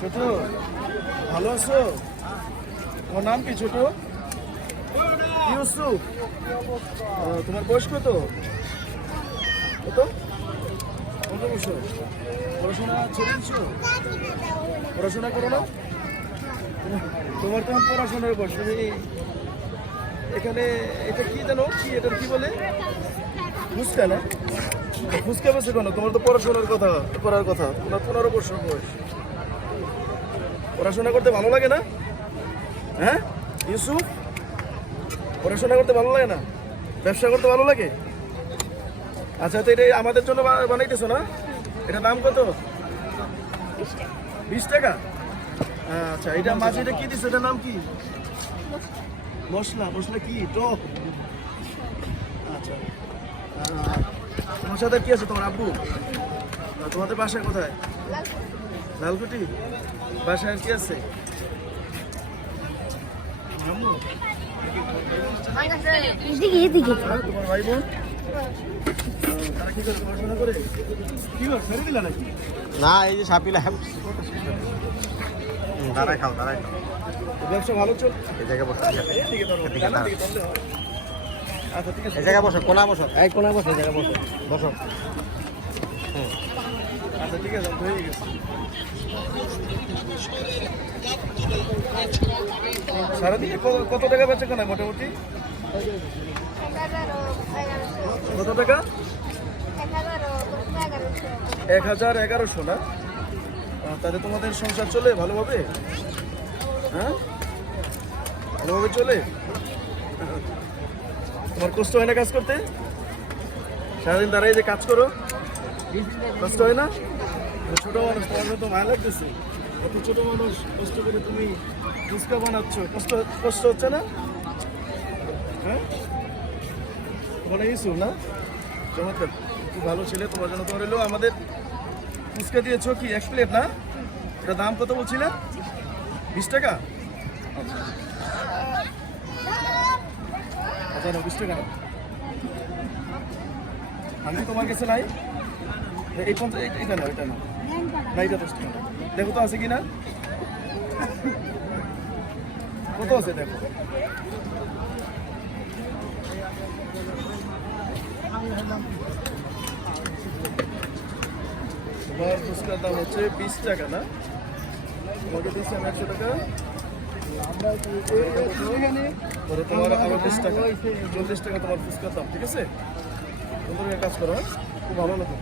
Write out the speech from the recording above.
ছোট, ভালো আছো? তোমার নাম কি ছোট? ইউসুফ। তোমার বয়স কত? কত? কত বছর পড়াশোনা ছেড়ে দিচ্ছো পড়াশোনা করো না? তোমার- তোমার পড়াশোনার বয়স এখানে এটা কি জানো? কি এটার কি বলে? ফুচকা না? ফুচকা বেছে কেন? তোমার তো পড়াশোনার কথা করার কথা, তোমার পনেরো বছর বয়স। পড়াশোনা করতে ভালো লাগে না? হ্যাঁ? ইউসুফ পড়াশোনা করতে ভালো লাগে না? ব্যবসা করতে ভালো লাগে? আচ্ছা তো এটা আমাদের জন্য বানাইতেছো না? এটা দাম কত? বিশ টাকা। আচ্ছা এটা মাঝে এটা কি দিছো? এটার নাম কি? মশলা। মশলা কি? টক। আচ্ছা। তোমার সাথে কি আছে? তোমার আব্বু? তোমাদের বাসা কোথায়? লালকুটি বাসায় আর কি আছে? আম্মু? এদিকে এদিকে। তোমার ভাই বোন তারা কি করে পড়াশোনা করে? কি করে ছেড়ে দিলা নাকি? না এই যে সাপিলা। দাঁড়াই খাও ব্যবসা ভালো চল এই জায়গায় বসো। আচ্ছা ঠিক আছে। এই জায়গায় বসো কোনা বসো। এই কোনা বসো এই জায়গায় বসো। বসো। হুম। আচ্ছা ঠিক আছে হয়ে গেছে। সারাদিনে কত টাকা বেচে কেনা মোটামুটি? কত টাকা? এক হাজার এগারোশো, না? তাহলে তোমাদের সংসার চলে ভালোভাবে? হ্যাঁ? ভালোভাবে চলে? তোমার কষ্ট হয় না কাজ করতে? সারাদিন দাঁড়াই যে কাজ করো। কষ্ট হয় না? ছোট মানুষ তোমার তো মায়া লাগতেছে। এত ছোট মানুষ কষ্ট করে তুমি ফুচকা বানাচ্ছ। কষ্ট কষ্ট হচ্ছে না? হ্যাঁ? তোমার না? চমৎকার। খুব ভালো ছেলে, তোমার জন্য তোমার এলো আমাদের ফুচকা দিয়েছ কি? এক প্লেট, না? এটা দাম কত বলছিলে? বিশ টাকা? আচ্ছা আচ্ছা বিশ টাকা। আমি তোমার কাছে নাই এই না এটা না দেখো তো আছে কি না কত আছে দেখো? তোমার ফুচকার দাম হচ্ছে বিশ টাকা, না? টাকা। তোমার চল্লিশ টাকা তোমার দাম, ঠিক আছে? কাজ করো হ্যাঁ? খুব ভালো লাগবে